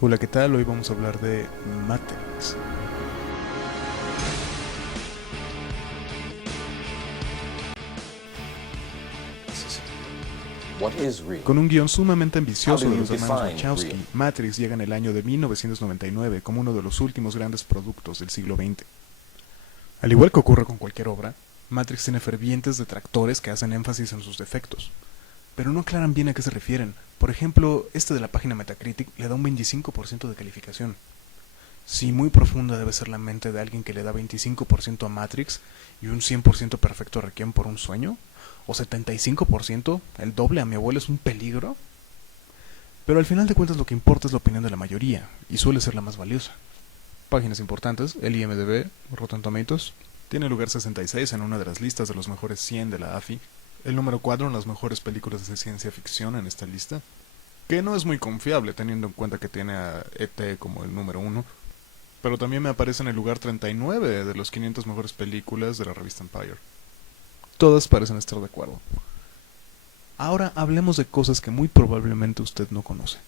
Hola, ¿qué tal? Hoy vamos a hablar de Matrix. Con un guión sumamente ambicioso de los hermanos Wachowski, Matrix llega en el año de 1999 como uno de los últimos grandes productos del siglo XX. Al igual que ocurre con cualquier obra, Matrix tiene fervientes detractores que hacen énfasis en sus defectos, pero no aclaran bien a qué se refieren. Por ejemplo, este de la página Metacritic le da un 25% de calificación. Sí, muy profunda debe ser la mente de alguien que le da 25% a Matrix y un 100% perfecto a Requiem por un sueño. O 75%, el doble a mi abuelo es un peligro. Pero al final de cuentas lo que importa es la opinión de la mayoría, y suele ser la más valiosa. Páginas importantes, el IMDb, Rotten Tomatoes, tiene lugar 66 en una de las listas de los mejores 100 de la AFI, el número 4 en las mejores películas de ciencia ficción en esta lista, que no es muy confiable teniendo en cuenta que tiene a ET como el número 1, pero también me aparece en el lugar 39 de los 500 mejores películas de la revista Empire. Todas parecen estar de acuerdo. Ahora hablemos de cosas que muy probablemente usted no conoce.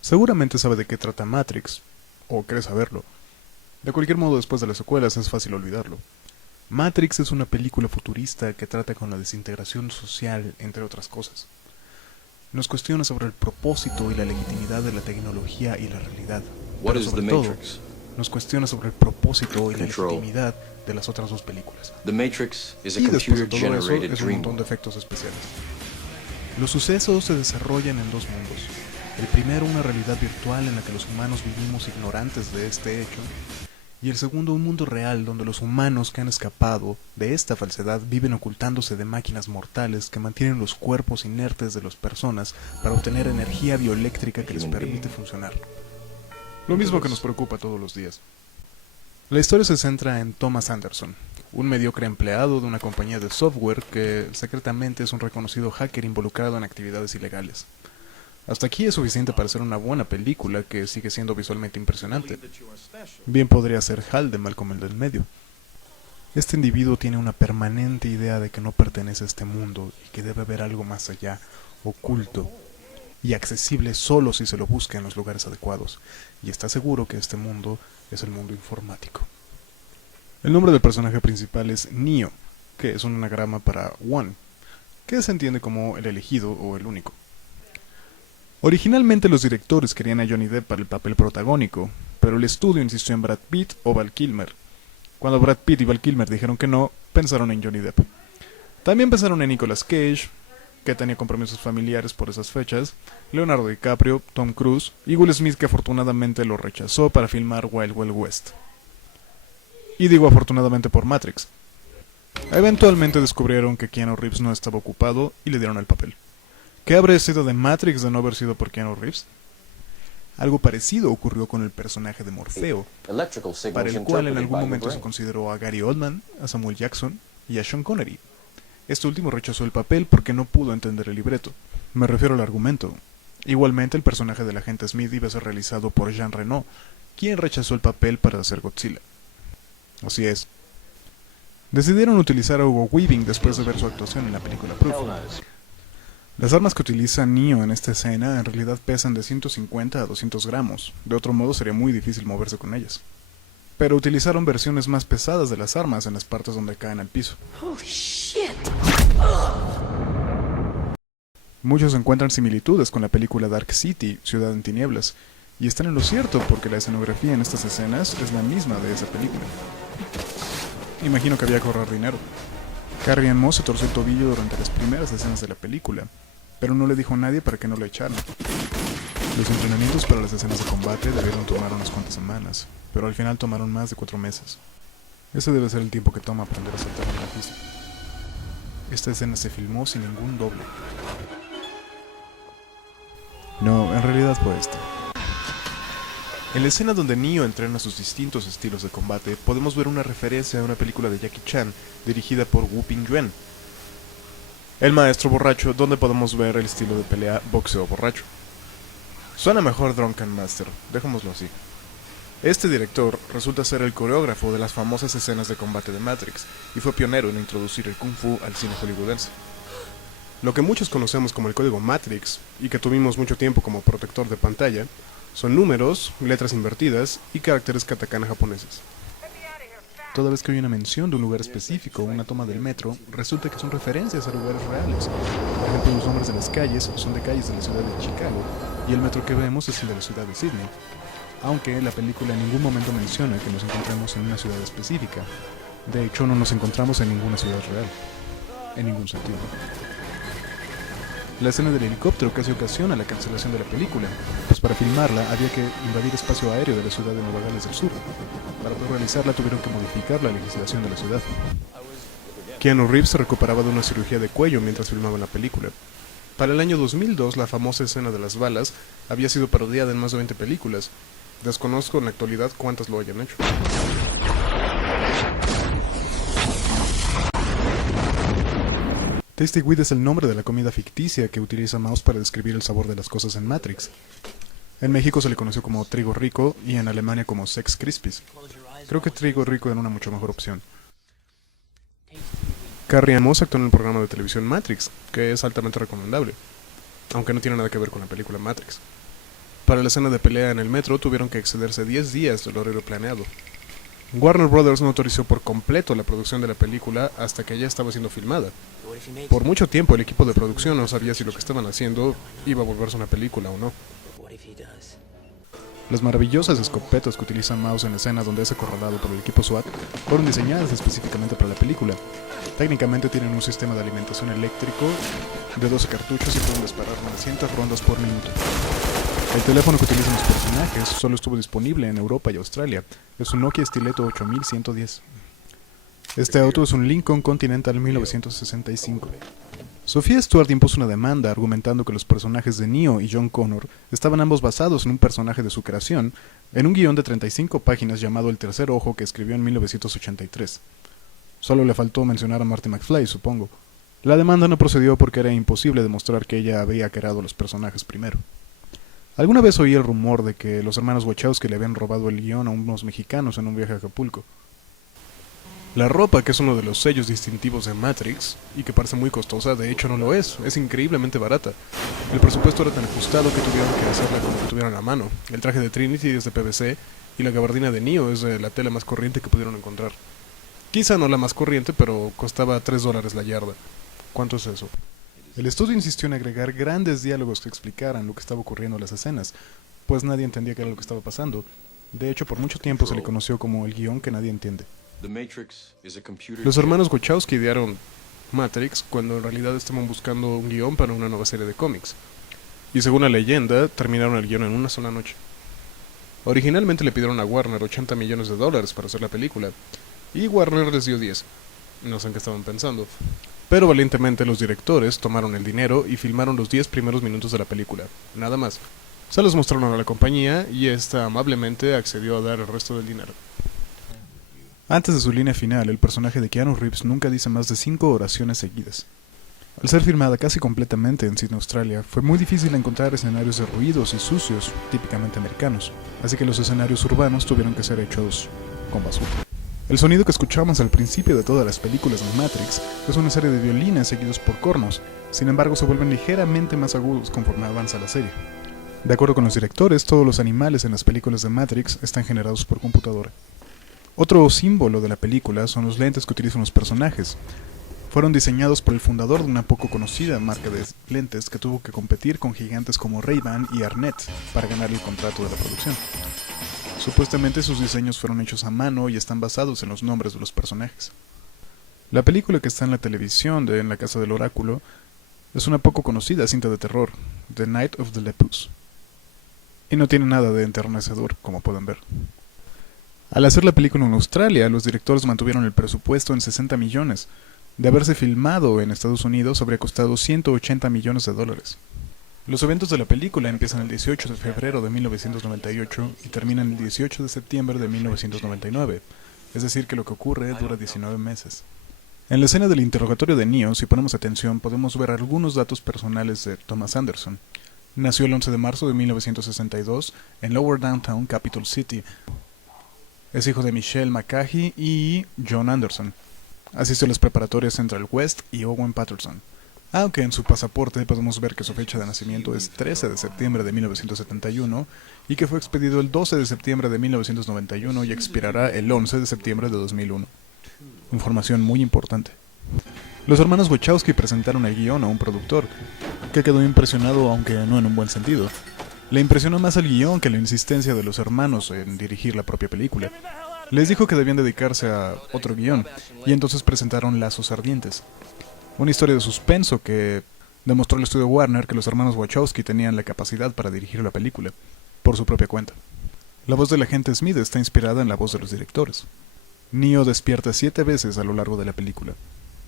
Seguramente sabe de qué trata Matrix, o cree saberlo. De cualquier modo, después de las secuelas es fácil olvidarlo. Matrix es una película futurista que trata con la desintegración social, entre otras cosas. Nos cuestiona sobre el propósito y la legitimidad de la tecnología y la realidad. Pero sobre todo, nos cuestiona sobre el propósito y la legitimidad de las otras dos películas. The Matrix is a Y después de todo eso, computer-generated es un dream montón de world. efectos especiales. Los sucesos se desarrollan en dos mundos. El primero, una realidad virtual en la que los humanos vivimos ignorantes de este hecho, y el segundo, un mundo real donde los humanos que han escapado de esta falsedad viven ocultándose de máquinas mortales que mantienen los cuerpos inertes de las personas para obtener energía bioeléctrica que les permite funcionar. Lo mismo que nos preocupa todos los días. La historia se centra en Thomas Anderson, un mediocre empleado de una compañía de software que secretamente es un reconocido hacker involucrado en actividades ilegales. Hasta aquí es suficiente para ser una buena película que sigue siendo visualmente impresionante. Bien podría ser Hal de Malcolm el del medio. Este individuo tiene una permanente idea de que no pertenece a este mundo y que debe haber algo más allá, oculto y accesible solo si se lo busca en los lugares adecuados, y está seguro que este mundo es el mundo informático. El nombre del personaje principal es Neo, que es un anagrama para One, que se entiende como el elegido o el único. Originalmente los directores querían a Johnny Depp para el papel protagónico, pero el estudio insistió en Brad Pitt o Val Kilmer. Cuando Brad Pitt y Val Kilmer dijeron que no, pensaron en Johnny Depp. También pensaron en Nicolas Cage, que tenía compromisos familiares por esas fechas, Leonardo DiCaprio, Tom Cruise y Will Smith, que afortunadamente lo rechazó para filmar Wild Wild West. Y digo afortunadamente por Matrix. Eventualmente descubrieron que Keanu Reeves no estaba ocupado y le dieron el papel. ¿Qué habría sido de Matrix de no haber sido por Keanu Reeves? Algo parecido ocurrió con el personaje de Morfeo, para el cual en algún momento se consideró a Gary Oldman, a Samuel Jackson y a Sean Connery. Este último rechazó el papel porque no pudo entender el libreto. Me refiero al argumento. Igualmente, el personaje del agente Smith iba a ser realizado por Jean Reno, quien rechazó el papel para hacer Godzilla. Así es. Decidieron utilizar a Hugo Weaving después de ver su actuación en la película Proof. Las armas que utiliza Neo en esta escena en realidad pesan de 150 a 200 gramos, de otro modo sería muy difícil moverse con ellas. Pero utilizaron versiones más pesadas de las armas en las partes donde caen al piso. Holy shit! Muchos encuentran similitudes con la película Dark City, Ciudad en Tinieblas, y están en lo cierto porque la escenografía en estas escenas es la misma de esa película. Imagino que había que ahorrar dinero. Carrie Ann Moss se torció el tobillo durante las primeras escenas de la película, pero no le dijo a nadie para que no lo echaran. Los entrenamientos para las escenas de combate debieron tomar unas cuantas semanas, pero al final tomaron más de 4 meses. Ese debe ser el tiempo que toma aprender a saltar en la pista. Esta escena se filmó sin ningún doble. No, en realidad fue esta. En la escena donde Neo entrena sus distintos estilos de combate, podemos ver una referencia a una película de Jackie Chan dirigida por Wu Ping-yuen. El maestro borracho, donde podemos ver el estilo de pelea boxeo borracho. Suena mejor Drunken Master, dejémoslo así. Este director resulta ser el coreógrafo de las famosas escenas de combate de Matrix y fue pionero en introducir el Kung Fu al cine hollywoodense. Lo que muchos conocemos como el código Matrix y que tuvimos mucho tiempo como protector de pantalla Son números, letras invertidas y caracteres katakana japoneses. Toda vez que hay una mención de un lugar específico o una toma del metro, resulta que son referencias a lugares reales. Por ejemplo, los nombres de las calles son de calles de la ciudad de Chicago y el metro que vemos es el de la ciudad de Sydney. Aunque la película en ningún momento menciona que nos encontremos en una ciudad específica. De hecho, no nos encontramos en ninguna ciudad real. En ningún sentido. La escena del helicóptero casi ocasiona la cancelación de la película, pues para filmarla había que invadir espacio aéreo de la ciudad de Nueva Gales del Sur. Para poder realizarla tuvieron que modificar la legislación de la ciudad. Keanu Reeves se recuperaba de una cirugía de cuello mientras filmaban la película. Para el año 2002, la famosa escena de las balas había sido parodiada en más de 20 películas. Desconozco en la actualidad cuántas lo hayan hecho. Tasty Weed es el nombre de la comida ficticia que utiliza Mouse para describir el sabor de las cosas en Matrix. En México se le conoció como trigo rico y en Alemania como Sex Crispies. Creo que trigo rico era una mucho mejor opción. Carrie Ann Moss actuó en el programa de televisión Matrix, que es altamente recomendable, aunque no tiene nada que ver con la película Matrix. Para la escena de pelea en el metro tuvieron que excederse 10 días del horario planeado. Warner Brothers no autorizó por completo la producción de la película hasta que ya estaba siendo filmada. Por mucho tiempo el equipo de producción no sabía si lo que estaban haciendo iba a volverse una película o no. Las maravillosas escopetas que utiliza Mouse en la escena donde es acorralado por el equipo SWAT fueron diseñadas específicamente para la película. Técnicamente tienen un sistema de alimentación eléctrico de 12 cartuchos y pueden disparar 900 rondas por minuto. El teléfono que utilizan los personajes solo estuvo disponible en Europa y Australia. Es un Nokia Stiletto 8110. Este auto es un Lincoln Continental 1965. Sophia Stewart impuso una demanda argumentando que los personajes de Neo y John Connor estaban ambos basados en un personaje de su creación, en un guión de 35 páginas llamado El Tercer Ojo que escribió en 1983. Solo le faltó mencionar a Marty McFly, supongo. La demanda no procedió porque era imposible demostrar que ella había creado los personajes primero. Alguna vez oí el rumor de que los hermanos Wachowski le habían robado el guión a unos mexicanos en un viaje a Acapulco. La ropa, que es uno de los sellos distintivos de Matrix, y que parece muy costosa, de hecho no lo es increíblemente barata. El presupuesto era tan ajustado que tuvieron que hacerla como que tuvieran a mano. El traje de Trinity es de PVC, y la gabardina de Neo es de la tela más corriente que pudieron encontrar. Quizá no la más corriente, pero costaba $3 la yarda. ¿Cuánto es eso? El estudio insistió en agregar grandes diálogos que explicaran lo que estaba ocurriendo en las escenas, pues nadie entendía qué era lo que estaba pasando. De hecho, por mucho tiempo se le conoció como el guión que nadie entiende. Los hermanos Wachowski idearon Matrix cuando en realidad estaban buscando un guión para una nueva serie de cómics. Y según la leyenda, terminaron el guión en una sola noche. Originalmente le pidieron a Warner $80 millones para hacer la película, y Warner les dio 10. No sé en qué estaban pensando. Pero valientemente los directores tomaron el dinero y filmaron los 10 primeros minutos de la película, nada más. Se los mostraron a la compañía y esta amablemente accedió a dar el resto del dinero. Antes de su línea final, el personaje de Keanu Reeves nunca dice más de 5 oraciones seguidas. Al ser filmada casi completamente en Sydney, Australia, fue muy difícil encontrar escenarios de ruidos y sucios, típicamente americanos, así que los escenarios urbanos tuvieron que ser hechos con basura. El sonido que escuchamos al principio de todas las películas de Matrix es una serie de violines seguidos por cornos, sin embargo se vuelven ligeramente más agudos conforme avanza la serie. De acuerdo con los directores, todos los animales en las películas de Matrix están generados por computadora. Otro símbolo de la película son los lentes que utilizan los personajes. Fueron diseñados por el fundador de una poco conocida marca de lentes que tuvo que competir con gigantes como Ray-Ban y Arnett para ganar el contrato de la producción. Supuestamente sus diseños fueron hechos a mano y están basados en los nombres de los personajes. La película que está en la televisión de En la Casa del Oráculo es una poco conocida cinta de terror, The Night of the Lepus. Y no tiene nada de enternecedor, como pueden ver. Al hacer la película en Australia, los directores mantuvieron el presupuesto en 60 millones. De haberse filmado en Estados Unidos, habría costado $180 millones. Los eventos de la película empiezan el 18 de febrero de 1998 y terminan el 18 de septiembre de 1999, es decir que lo que ocurre dura 19 meses. En la escena del interrogatorio de Neo, si ponemos atención, podemos ver algunos datos personales de Thomas Anderson. Nació el 11 de marzo de 1962 en Lower Downtown, Capital City. Es hijo de Michelle McCahey y John Anderson. Asistió a las preparatorias Central West y Owen Patterson. aunque en su pasaporte podemos ver que su fecha de nacimiento es 13 de septiembre de 1971 y que fue expedido el 12 de septiembre de 1991 y expirará el 11 de septiembre de 2001. Información muy importante. Los hermanos Wachowski presentaron el guión a un productor, que quedó impresionado, aunque no en un buen sentido. Le impresionó más el guión que la insistencia de los hermanos en dirigir la propia película. Les dijo que debían dedicarse a otro guión, y entonces presentaron Lazos Ardientes, una historia de suspenso que demostró al estudio Warner que los hermanos Wachowski tenían la capacidad para dirigir la película, por su propia cuenta. La voz del agente Smith está inspirada en la voz de los directores. Neo despierta 7 veces a lo largo de la película.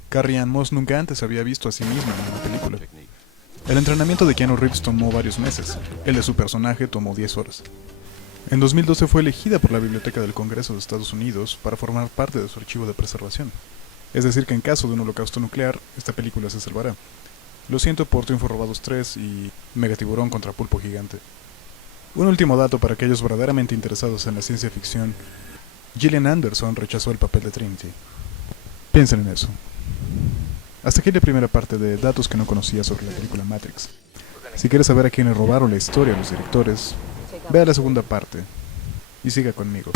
Carrie Ann Moss nunca antes se había visto a sí misma en una película. El entrenamiento de Keanu Reeves tomó varios meses, el de su personaje tomó 10 horas. En 2012 fue elegida por la Biblioteca del Congreso de Estados Unidos para formar parte de su archivo de preservación. Es decir que en caso de un holocausto nuclear, esta película se salvará. Lo siento por Triunfos Robados 3 y Megatiburón contra Pulpo Gigante. Un último dato para aquellos verdaderamente interesados en la ciencia ficción. Gillian Anderson rechazó el papel de Trinity. Piensen en eso. Hasta aquí la primera parte de datos que no conocía sobre la película Matrix. Si quieres saber a quiénes robaron la historia a los directores, vea la segunda parte y siga conmigo.